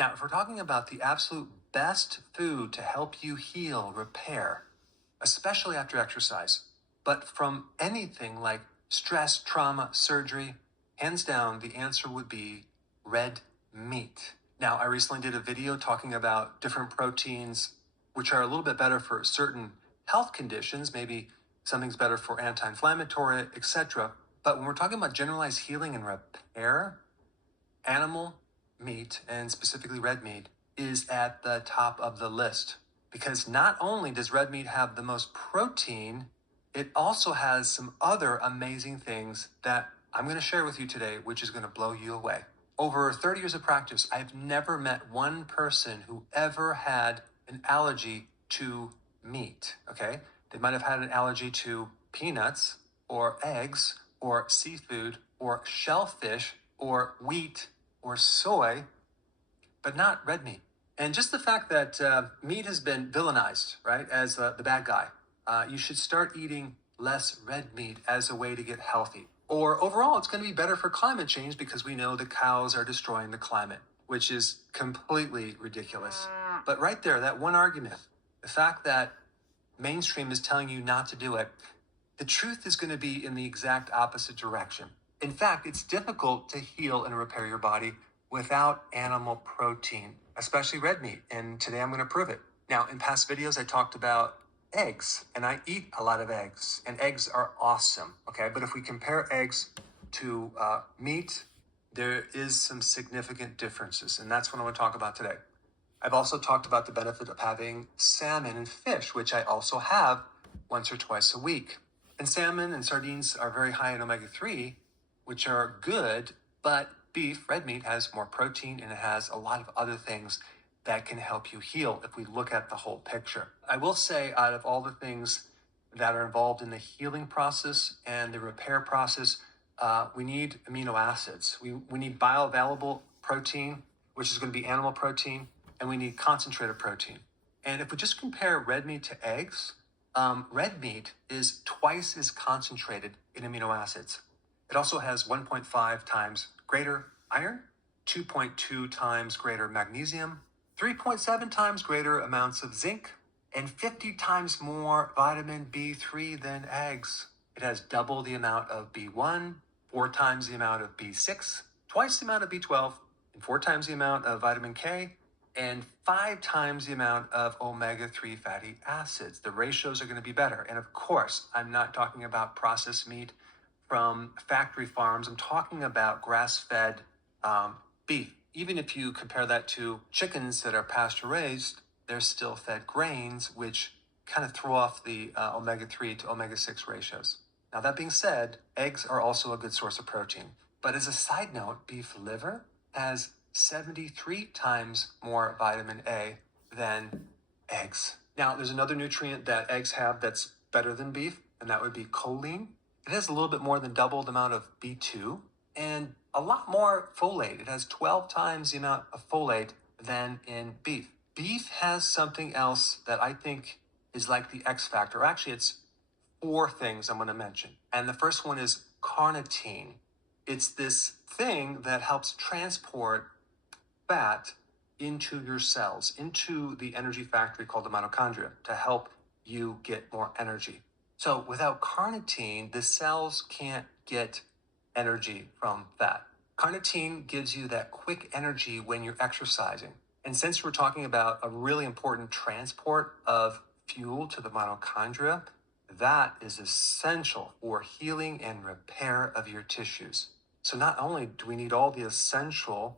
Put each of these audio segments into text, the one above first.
Now, if we're talking about the absolute best food to help you heal, repair, especially after exercise, but from anything like stress, trauma, surgery, hands down, the answer would be red meat. Now, I recently did a video talking about different proteins which are a little bit better for certain health conditions. Maybe something's better for anti-inflammatory, etc. But when we're talking about generalized healing and repair, animal meat, and specifically red meat, is at the top of the list. Because not only does red meat have the most protein, it also has some other amazing things that I'm going to share with you today, which is going to blow you away. Over 30 years of practice, I've never met one person who ever had an allergy to meat, okay? They might have had an allergy to peanuts or eggs or seafood or shellfish or wheat or soy, but not red meat. And just the fact that meat has been villainized, right, as the bad guy, you should start eating less red meat as a way to get healthy. Or overall, it's going to be better for climate change because we know the cows are destroying the climate, which is completely ridiculous. But right there, that one argument, the fact that mainstream is telling you not to do it, the truth is going to be in the exact opposite direction. In fact, it's difficult to heal and repair your body without animal protein, especially red meat. And today I'm going to prove it. Now, in past videos, I talked about eggs, and I eat a lot of eggs, and eggs are awesome. Okay. But if we compare eggs to meat, there is some significant differences. And that's what I want to talk about today. I've also talked about the benefit of having salmon and fish, which I also have once or twice a week. And salmon and sardines are very high in omega-3, which are good, but beef, red meat, has more protein and it has a lot of other things that can help you heal if we look at the whole picture. I will say, out of all the things that are involved in the healing process and the repair process, we need amino acids. We need bioavailable protein, which is going to be animal protein, and we need concentrated protein. And if we just compare red meat to eggs, red meat is twice as concentrated in amino acids. It also has 1.5 times greater iron, 2.2 times greater magnesium, 3.7 times greater amounts of zinc, and 50 times more vitamin B3 than eggs. It has double the amount of B1, 4 times the amount of B6, twice the amount of B12, and 4 times the amount of vitamin K, and 5 times the amount of omega-3 fatty acids. The ratios are going to be better. And of course, I'm not talking about processed meat from factory farms. I'm talking about grass-fed beef. Even if you compare that to chickens that are pasture-raised, they're still fed grains, which kind of throw off the omega-3 to omega-6 ratios. Now, that being said, eggs are also a good source of protein. But as a side note, beef liver has 73 times more vitamin A than eggs. Now, there's another nutrient that eggs have that's better than beef, and that would be choline. It has a little bit more than double the amount of B2 and a lot more folate. It has 12 times the amount of folate than in beef. Beef has something else that I think is like the X factor. Actually, it's 4 things I'm going to mention. And the first one is carnitine. It's this thing that helps transport fat into your cells, into the energy factory called the mitochondria, to help you get more energy. So without carnitine, the cells can't get energy from fat. Carnitine gives you that quick energy when you're exercising. And since we're talking about a really important transport of fuel to the mitochondria, that is essential for healing and repair of your tissues. So not only do we need all the essential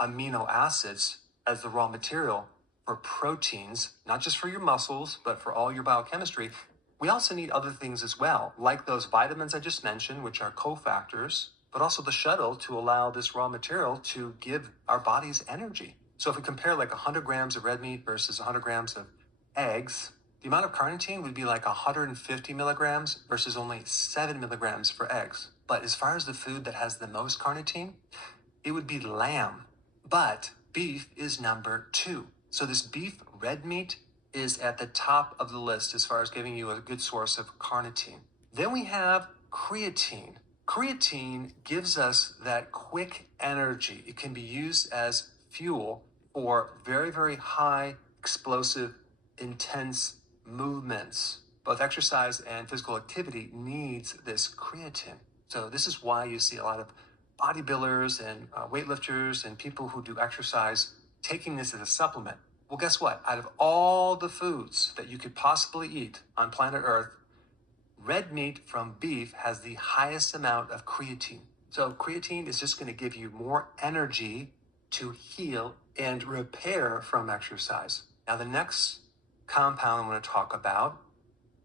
amino acids as the raw material for proteins, not just for your muscles, but for all your biochemistry, we also need other things as well, like those vitamins I just mentioned, which are cofactors, but also the shuttle to allow this raw material to give our bodies energy. So if we compare like 100 grams of red meat versus 100 grams of eggs, the amount of carnitine would be like 150 milligrams versus only 7 milligrams for eggs. But as far as the food that has the most carnitine, it would be lamb. But beef is number 2. So this beef red meat is at the top of the list as far as giving you a good source of carnitine. Then we have creatine. Creatine gives us that quick energy. It can be used as fuel for very, very high, explosive, intense movements. Both exercise and physical activity needs this creatine. So this is why you see a lot of bodybuilders and weightlifters and people who do exercise taking this as a supplement. Well, guess what? Out of all the foods that you could possibly eat on planet Earth, red meat from beef has the highest amount of creatine. So creatine is just going to give you more energy to heal and repair from exercise. Now, the next compound I'm going to talk about,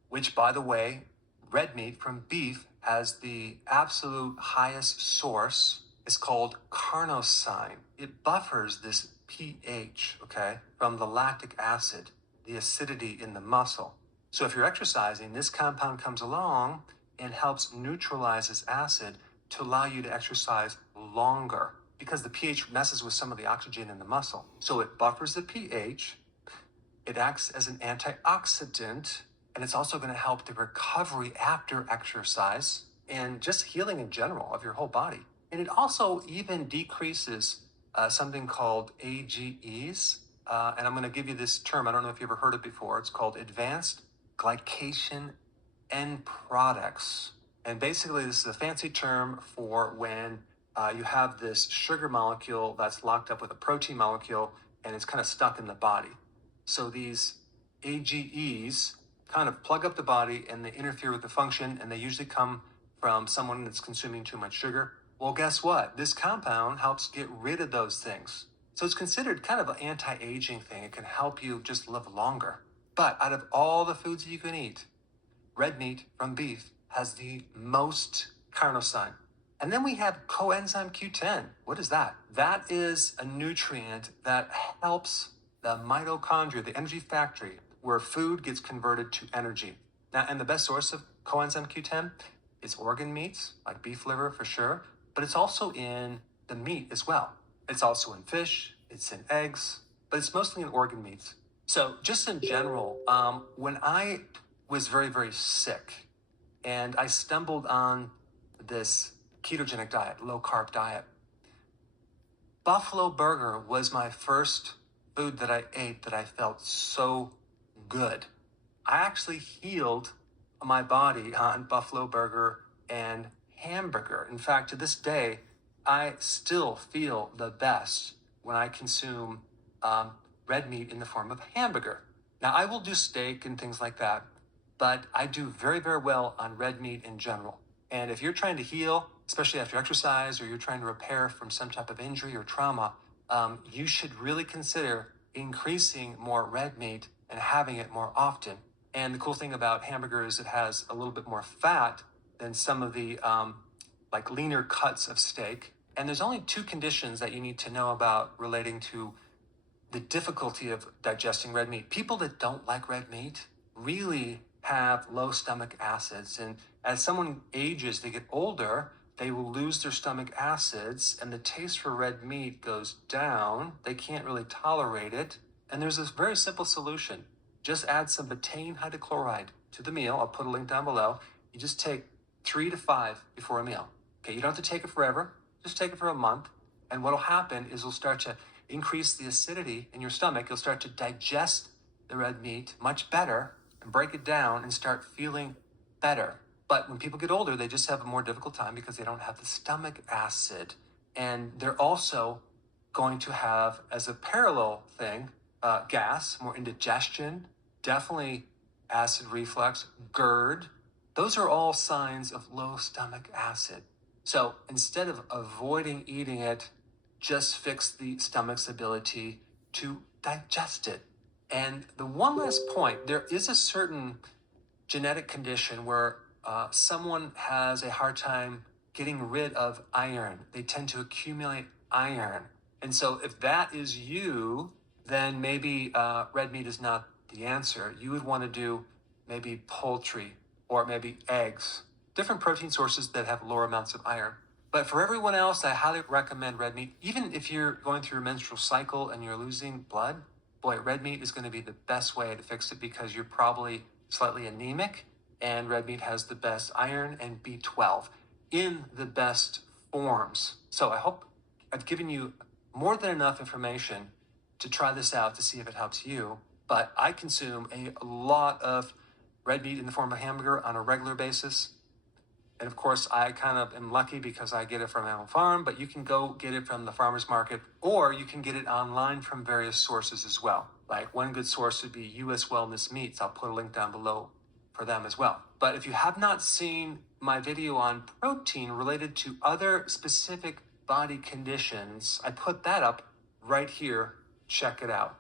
which, by the way, red meat from beef has the absolute highest source, is called carnosine. It buffers this pH, okay, from the lactic acid, the acidity in the muscle. So if you're exercising, this compound comes along and helps neutralize this acid to allow you to exercise longer because the pH messes with some of the oxygen in the muscle. So it buffers the pH, it acts as an antioxidant, and it's also going to help the recovery after exercise and just healing in general of your whole body. And it also even decreases something called AGEs. And I'm going to give you this term. I don't know if you've ever heard it before. It's called advanced glycation end products. And basically, this is a fancy term for when you have this sugar molecule that's locked up with a protein molecule and it's kind of stuck in the body. So these AGEs kind of plug up the body and they interfere with the function, and they usually come from someone that's consuming too much sugar. Well, guess what? This compound helps get rid of those things. So it's considered kind of an anti-aging thing. It can help you just live longer. But out of all the foods that you can eat, red meat from beef has the most carnosine. And then we have coenzyme Q10. What is that? That is a nutrient that helps the mitochondria, the energy factory, where food gets converted to energy. Now, and the best source of coenzyme Q10 is organ meats, like beef liver for sure, but it's also in the meat as well. It's also in fish, it's in eggs, but it's mostly in organ meats. So just in general, when I was very, very sick and I stumbled on this ketogenic diet, low carb diet, buffalo burger was my first food that I ate that I felt so good. I actually healed my body on buffalo burger and hamburger. In fact, to this day, I still feel the best when I consume red meat in the form of hamburger. Now, I will do steak and things like that, but I do very, very well on red meat in general. And if you're trying to heal, especially after exercise, or you're trying to repair from some type of injury or trauma, you should really consider increasing more red meat and having it more often. And the cool thing about hamburger is it has a little bit more fat than some of the like leaner cuts of steak. And there's only two conditions that you need to know about relating to the difficulty of digesting red meat. People that don't like red meat really have low stomach acids. And as someone ages, they get older, they will lose their stomach acids and the taste for red meat goes down. They can't really tolerate it. And there's this very simple solution. Just add some betaine hydrochloride to the meal. I'll put a link down below. You just take 3 to 5 before a meal. Okay, you don't have to take it forever. Just take it for a month. And what'll happen is it'll start to increase the acidity in your stomach. You'll start to digest the red meat much better and break it down and start feeling better. But when people get older, they just have a more difficult time because they don't have the stomach acid. And they're also going to have, as a parallel thing, gas, more indigestion, definitely acid reflux, GERD. Those are all signs of low stomach acid. So instead of avoiding eating it, just fix the stomach's ability to digest it. And the one last point, there is a certain genetic condition where someone has a hard time getting rid of iron. They tend to accumulate iron. And so if that is you, then maybe red meat is not the answer. You would want to do maybe poultry or maybe eggs, different protein sources that have lower amounts of iron. But for everyone else, I highly recommend red meat. Even if you're going through a menstrual cycle and you're losing blood, boy, red meat is going to be the best way to fix it because you're probably slightly anemic, and red meat has the best iron and B12 in the best forms. So I hope I've given you more than enough information to try this out to see if it helps you. But I consume a lot of red meat in the form of hamburger on a regular basis. And of course, I kind of am lucky because I get it from my own farm, but you can go get it from the farmer's market, or you can get it online from various sources as well. Like one good source would be US Wellness Meats. I'll put a link down below for them as well. But if you have not seen my video on protein related to other specific body conditions, I put that up right here. Check it out.